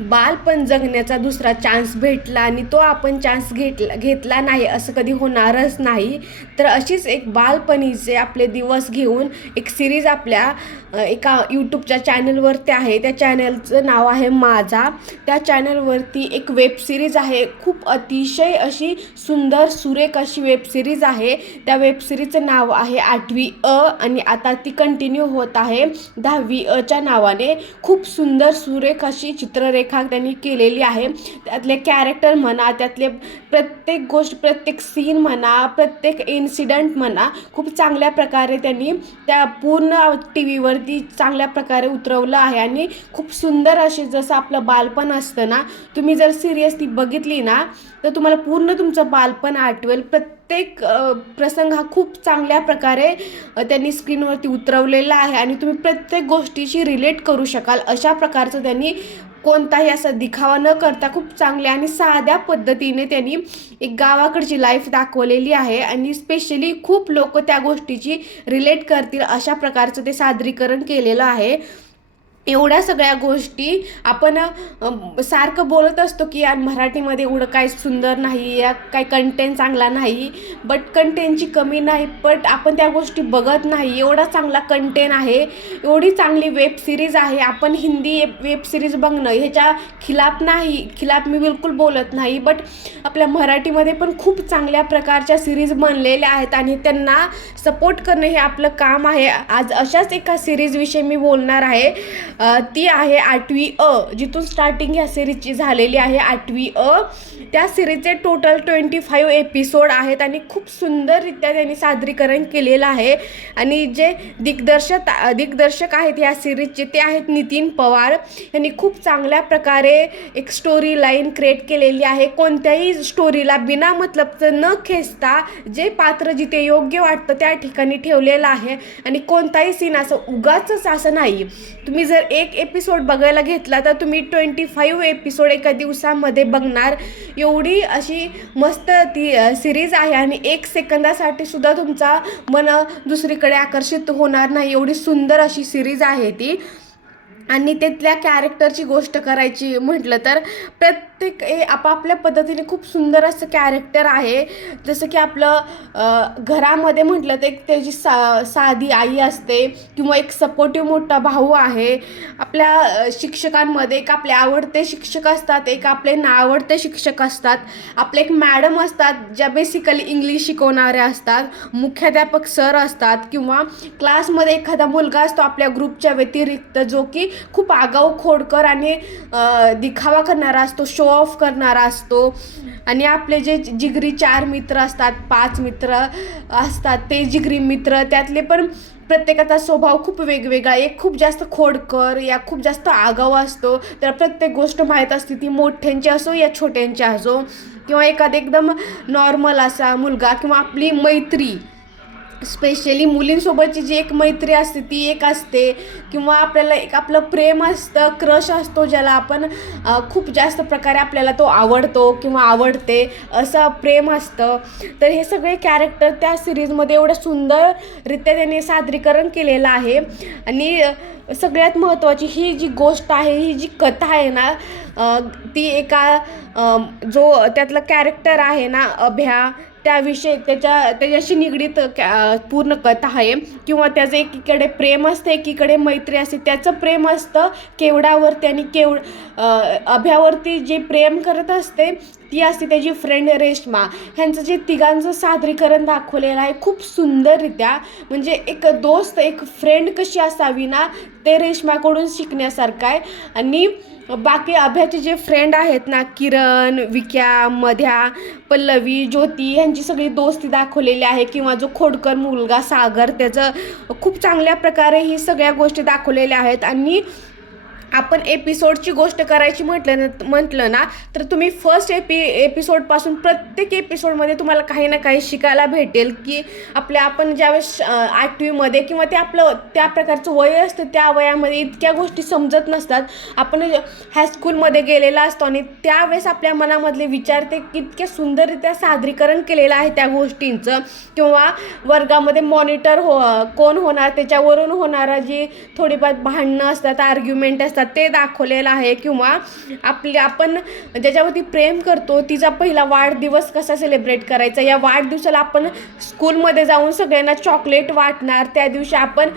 बालपण जगण्याचा दुसरा चान्स भेटला आणि तो आपण चान्स घेतला घेतला नाही असं कधी होणारच नाही. तर अशीच एक बालपणीचे आपले दिवस घेऊन एक सिरीज आपल्या एका यूट्यूबच्या चॅनलवरती आहे. त्या चॅनलचं नाव आहे माझा. त्या चॅनलवरती एक वेब सिरीज आहे. खूप अतिशय अशी सुंदर सुरेख अशी वेब सिरीज आहे. त्या वेब सिरीजचं नाव आहे आठवी अ आणि आता ती कंटिन्यू होत आहे दहावी अच्या नावाने. खूप सुंदर सुरेख अशी चित्ररेखा त्यांनी केलेली आहे. त्यातले कॅरेक्टर म्हणा त्यातले प्रत्येक गोष्ट प्रत्येक सीन म्हणा प्रत्येक इन्सिडंट म्हणा खूप चांगल्या प्रकारे त्यांनी त्या पूर्ण टी व्हीवरती चांगल्या प्रकारे उतरवलं आहे. आणि खूप सुंदर असे जसं आपलं बालपण असतं ना तुम्ही जर सिरियस ती बघितली ना तर तुम्हाला पूर्ण तुमचं बालपण आठवेल. प्रत्येक प्रसंग हा खूप चांगल्या प्रकारे त्यांनी स्क्रीनवरती उतरवलेला आहे. आणि तुम्ही प्रत्येक गोष्टीशी रिलेट करू शकाल. अशा प्रकारचं त्यांनी कोणताही असा दिखावा न करता खूप चांगल्या आणि साध्या पद्धतीने त्यांनी एक गावाकडची लाईफ दाखवलेली आहे. आणि स्पेशली खूप लोक त्या गोष्टीची रिलेट करतील अशा प्रकारचं ते सादरीकरण केलेलं आहे. एवढ्या सगळ्या गोष्टी आपण सारखं बोलत असतो की यार मराठीमध्ये एवढं काय सुंदर नाही या काय कंटेंट चांगला नाही बट कंटेंटची कमी नाही बट आपण त्या गोष्टी बघत नाही. एवढा चांगला कंटेंट आहे एवढी चांगली वेब सिरीज आहे आपण हिंदी वेब सिरीज बघणं ह्याच्या खिलाफ नाही खिलाफ मी बिलकुल बोलत नाही बट आपल्या मराठीमध्ये पण खूप चांगल्या प्रकारच्या सिरीज बनलेल्या आहेत आणि त्यांना सपोर्ट करणं हे आपलं काम आहे. आज अशाच एका सिरीजविषयी मी बोलणार आहे. ती आहे आठवी अ जिथून स्टार्टिंग ह्या सिरीजची झालेली आहे आठवी अ. त्या सिरीजचे टोटल ट्वेंटी फाईव्ह एपिसोड आहेत आणि खूप सुंदररित्या त्यांनी सादरीकरण केलेलं आहे. आणि जे दिग्दर्शक दिग्दर्शक आहेत या सिरीजचे ते आहेत नितीन पवार. यांनी खूप चांगल्या प्रकारे एक स्टोरी लाईन क्रिएट केलेली आहे. कोणत्याही स्टोरीला बिना मतलबचं न खेचता जे पात्र जिथे योग्य वाटतं त्या ठिकाणी ठेवलेलं आहे. आणि कोणताही सीन असं उगाच असं नाही. तुम्ही जर एक एपिसोड बघायला घेतला तर तुम्ही ट्वेंटी फाईव्ह एपिसोड एका दिवसामध्ये बघणार. एवढी अशी मस्त ती सिरीज आहे आणि एक सेकंदासाठी सुद्धा तुमचा मन दुसरीकडे आकर्षित होणार नाही. एवढी सुंदर अशी सिरीज आहे ती. आणि तिथल्या कॅरेक्टरची गोष्ट करायची म्हटलं तर प्रत्येक हे आपापल्या पद्धतीने खूप सुंदर असं कॅरेक्टर आहे. जसं की आपलं घरामध्ये म्हटलं तर एक त्याची सा साधी आई असते किंवा एक सपोर्टिव्ह मोठा भाऊ आहे. आपल्या शिक्षकांमध्ये एक आपले आवडते शिक्षक असतात एक आपले नावडते शिक्षक असतात. आपले एक मॅडम असतात ज्या बेसिकली इंग्लिश शिकवणाऱ्या असतात. मुख्याध्यापक सर असतात किंवा क्लासमध्ये एखादा मुलगा असतो आपल्या ग्रुपच्या व्यतिरिक्त जो की खूप आगाऊ खोडकर आणि दिखावा करणारा असतो शो ऑफ करणारा असतो. आणि आपले जे जिगरी चार मित्र असतात पाच मित्र असतात ते जिगरी मित्र त्यातले पण प्रत्येकाचा स्वभाव खूप वेगवेगळा. एक खूप जास्त खोडकर या खूप जास्त आगाऊ असतो. तर प्रत्येक गोष्ट माहीत असते. ती मोठ्यांची असो या छोट्यांची असो. किंवा एखादा एकदम नॉर्मल असा मुलगा किंवा आपली मैत्री. स्पेशली मुलींसोबतची जी एक मैत्री असते ती एक असते. किंवा आपल्याला एक आपलं प्रेम असतं क्रश असतो ज्याला आपण खूप जास्त प्रकारे आपल्याला तो आवडतो किंवा आवडते असं प्रेम असतं. तर हे सगळे कॅरेक्टर त्या सिरीजमध्ये एवढं सुंदररित्या त्यांनी सादरीकरण केलेलं आहे. आणि सगळ्यात महत्त्वाची ही जी गोष्ट आहे ही जी कथा आहे ना ती एका जो त्यातलं कॅरेक्टर आहे ना अभ्या त्याविषयी त्याच्या त्याच्याशी निगडीत कॅ पूर्ण कथा आहे. किंवा त्याचं एकीकडे प्रेम असतं एकीकडे मैत्री असते. त्याचं प्रेम असतं केवडावरती आणि केवड अभ्यावरती जे प्रेम करत असते ती असते त्याची फ्रेंड रेश्मा. ह्यांचं जे तिघांचं सादरीकरण दाखवलेलं आहे खूप सुंदररित्या. म्हणजे एक दोस्त एक फ्रेंड कशी असावी ना ते रेश्माकडून शिकण्यासारखं आहे. आणि बाकी अभ्याचे जे फ्रेंड आहेत ना किरण विक्या मध्या पल्लवी ज्योती ह्यांची सगळी दोस्ती दाखवलेली आहे. किंवा जो खोडकर मुलगा सागर त्याचं खूप चांगल्या प्रकारे ही सगळ्या गोष्टी दाखवलेल्या आहेत. आणि आपण एपिसोडची गोष्ट करायची म्हटलं ना म्हटलं ना तर तुम्ही फर्स्ट एपी एपिसोडपासून प्रत्येक एपिसोडमध्ये तुम्हाला काही ना काही शिकायला भेटेल की आपल्या आपण ज्यावेळेस आठवीमध्ये किंवा ते आपलं त्या प्रकारचं वय असतं त्या वयामध्ये इतक्या गोष्टी समजत नसतात. आपण हायस्कूलमध्ये गेलेला असतो आणि त्यावेळेस आपल्या मनामधले विचार ते इतक्या सुंदररित्या सादरीकरण केलेलं आहे त्या गोष्टींचं. किंवा वर्गामध्ये मॉनिटर हो कोण होणार त्याच्यावरून होणारा जी थोडीफार भांडणं असतात आर्ग्युमेंट असतात असतात ते दाखवलेलं आहे. किंवा आपली आपण ज्याच्यावरती प्रेम करतो तिचा पहिला वाढदिवस कसा सेलिब्रेट करायचा? या वाढदिवसाला आपण स्कूलमध्ये जाऊन सगळ्यांना चॉकलेट वाटणार. त्या दिवशी आपण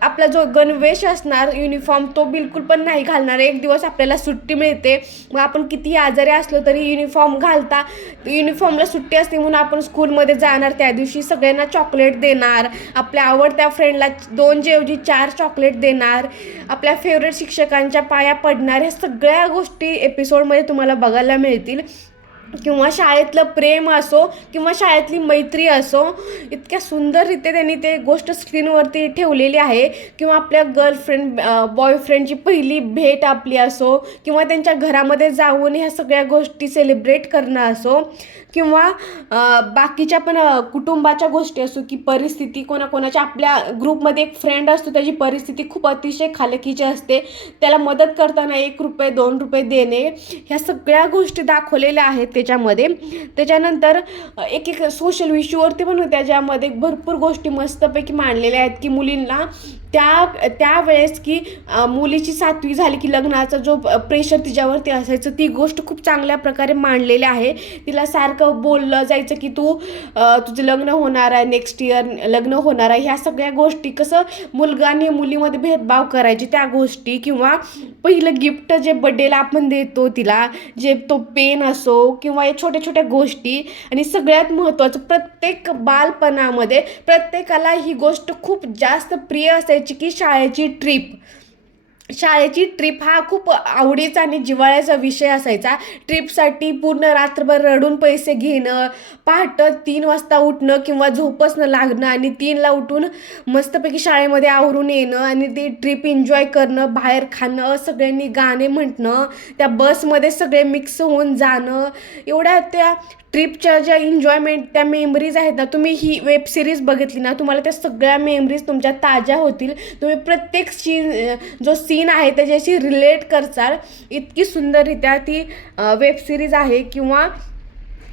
आपला जो गणवेश असणार युनिफॉर्म तो बिलकुल पण नाही घालणार. एक दिवस आपल्याला सुट्टी मिळते. मग आपण किती आजारी असलो तरी युनिफॉर्म घालता. युनिफॉर्मला सुट्टी असते म्हणून आपण स्कूलमध्ये जाणार. त्या दिवशी सगळ्यांना चॉकलेट देणार. आपल्या आवडत्या फ्रेंडला दोन जेवजी चार चॉकलेट देणार. आपल्या फेवरेट शिक्षकांच्या पाया पडणाऱ्या सगळ्या गोष्टी एपिसोडमध्ये तुम्हाला बघायला मिळतील. किंवा शाळेतलं प्रेम असो किंवा शाळेतली मैत्री असो इतक्या सुंदररीत्या त्यांनी ते गोष्ट स्क्रीनवरती ठेवलेली आहे. किंवा आपल्या गर्लफ्रेंड बॉयफ्रेंडची पहिली भेट आपली असो किंवा त्यांच्या घरामध्ये जाऊन ह्या सगळ्या गोष्टी सेलिब्रेट करणं असो किंवा बाकीच्या पण कुटुंबाच्या गोष्टी असो की परिस्थिती कोणाकोणाच्या आपल्या ग्रुपमध्ये एक फ्रेंड असतो त्याची परिस्थिती खूप अतिशय खालकीची असते. त्याला मदत करताना एक रुपये दोन रुपये देणे ह्या सगळ्या गोष्टी दाखवलेल्या आहेत. त्याच्यामध्ये. त्याच्यानंतर एक एक सोशल इश्यूवरती पण होत्या ज्यामध्ये भरपूर गोष्टी मस्तपैकी मांडलेल्या आहेत की मुलींना त्या त्यावेळेस की मुलीची सातवी झाली की लग्नाचा जो प्रेशर तिच्यावरती असायचं ती गोष्ट खूप चांगल्या प्रकारे मांडलेली आहे. तिला सारखं बोललं जायचं की तू तुझं लग्न होणार आहे नेक्स्ट इयर लग्न होणार आहे. ह्या सगळ्या गोष्टी कसं मुलगा आणि मुलीमध्ये भेदभाव करायचे त्या गोष्टी किंवा पहिलं गिफ्ट जे बड्डेला आपण देतो तिला जे तो पेन असो किंवा या छोट्या छोट्या गोष्टी आणि सगळ्यात महत्त्वाचं प्रत्येक बालपणामध्ये प्रत्येकाला ही गोष्ट खूप जास्त प्रिय असायची. की शाळेची ट्रिप शाळेची ट्रिप हा खूप आवडीचा आणि जिव्हाळ्याचा विषय असायचा. ट्रिपसाठी पूर्ण रात्रभर रडून पैसे घेणं पहाटं तीन वाजता उठणं किंवा झोपच न लागणं आणि तीनला उठून मस्तपैकी शाळेमध्ये आवरून येणं आणि ती ट्रिप एन्जॉय करणं बाहेर खाणं सगळ्यांनी गाणे म्हटणं त्या बसमध्ये सगळे मिक्स होऊन जाणं. एवढ्या त्या ट्रिपच्या ज्या एन्जॉयमेंट त्या मेमरीज आहेत ना तुम्ही ही वेब सिरीज बघितली ना तुम्हाला त्या सगळ्या मेमरीज तुमच्या ताज्या होतील. तुम्ही प्रत्येक सीन जो सीन आहे त्याच्याशी रिलेट करचाल. इतकी सुंदररित्या ती वेब सिरीज आहे किंवा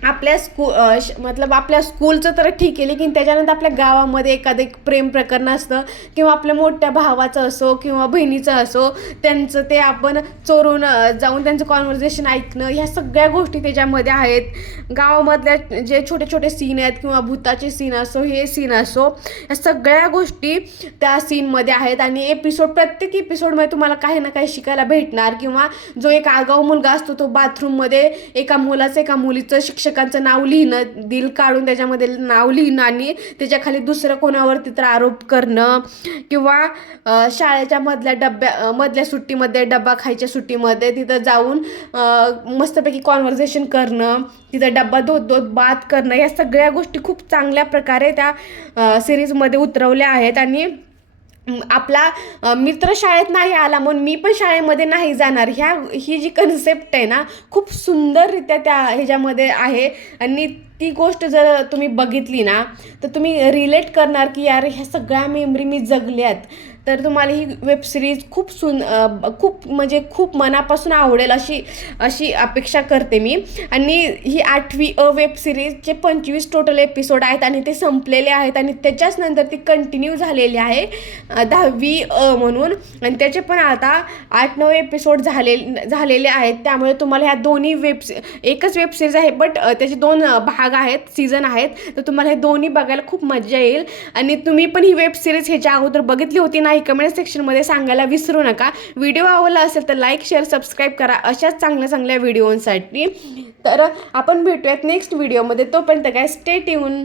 आपल्या स्कू श- मतलब आपल्या स्कूलचं तर ठीक आहे लेकिन त्याच्यानंतर आपल्या गावामध्ये एखादं एक प्रेम प्रकरण असतं किंवा आपल्या मोठ्या भावाचं असो किंवा बहिणीचं असो त्यांचं ते आपण चोरून जाऊन त्यांचं कॉन्व्हर्सेशन ऐकणं ह्या सगळ्या गोष्टी त्याच्यामध्ये आहेत. गावामधल्या जे छोटे छोटे सीन आहेत किंवा भूताचे सीन असो हे सीन असो या सगळ्या गोष्टी त्या सीनमध्ये आहेत. आणि एपिसोड प्रत्येक एपिसोडमध्ये तुम्हाला काही ना काही शिकायला भेटणार किंवा जो एक आगाऊ मुलगा असतो तो बाथरूममध्ये एका मुलाचं एका मुलीचं शिक्षकांचं नाव लिहिणं दिल काढून त्याच्यामध्ये नाव लिहिणं आणि त्याच्याखाली दुसरं कोणावरती तर आरोप करणं किंवा शाळेच्या मधल्या डब्या मधल्या सुट्टीमध्ये डब्बा खायच्या सुट्टीमध्ये तिथं जाऊन मस्तपैकी कॉन्व्हर्सेशन करणं तिथं डब्बा धोत धोत बात करणं या सगळ्या गोष्टी खूप चांगल्या प्रकारे त्या सिरीजमध्ये उतरवल्या आहेत आणि आपला मित्र शाळेत नाही आला म्हणून मी पण शाळेमध्ये नाही जाणार. ह्या ही जी कन्सेप्ट आहे ना खूप सुंदररित्या त्या ह्याच्यामध्ये आहे. आणि ती गोष्ट जर तुम्ही बघितली ना तर तुम्ही रिलेट करणार की यार ह्या सगळ्या मेमरी मी जगल्यात. तर तुम्हाला ही वेबसिरीज खूप सुन खूप म्हणजे खूप मनापासून आवडेल अशी अशी अपेक्षा करते मी. आणि ही आठवी अ वेब सिरीजचे पंचवीस टोटल एपिसोड आहेत आणि ते संपलेले आहेत आणि त्याच्याच नंतर ती कंटिन्यू झालेली आहे दहावी अ म्हणून. आणि त्याचे पण आता आठ नऊ एपिसोड झाले झालेले आहेत. त्यामुळे तुम्हाला ह्या दोन्ही वेब एकच वेब सिरीज आहे बट त्याचे दोन भाग आहेत सीझन आहेत. तर तुम्हाला हे दोन्ही बघायला खूप मजा येईल. आणि तुम्ही पण ही वेब सिरीज ह्याच्या अगोदर बघितली होती काही कमेंट सेक्शनमध्ये सांगायला विसरू नका. व्हिडिओ आवडला असेल तर लाईक शेअर सबस्क्राईब करा. अशाच चांगल्या चांगल्या व्हिडिओंसाठी तर आपण भेटूयात नेक्स्ट व्हिडिओमध्ये तोपर्यंत काय स्टे ट्यून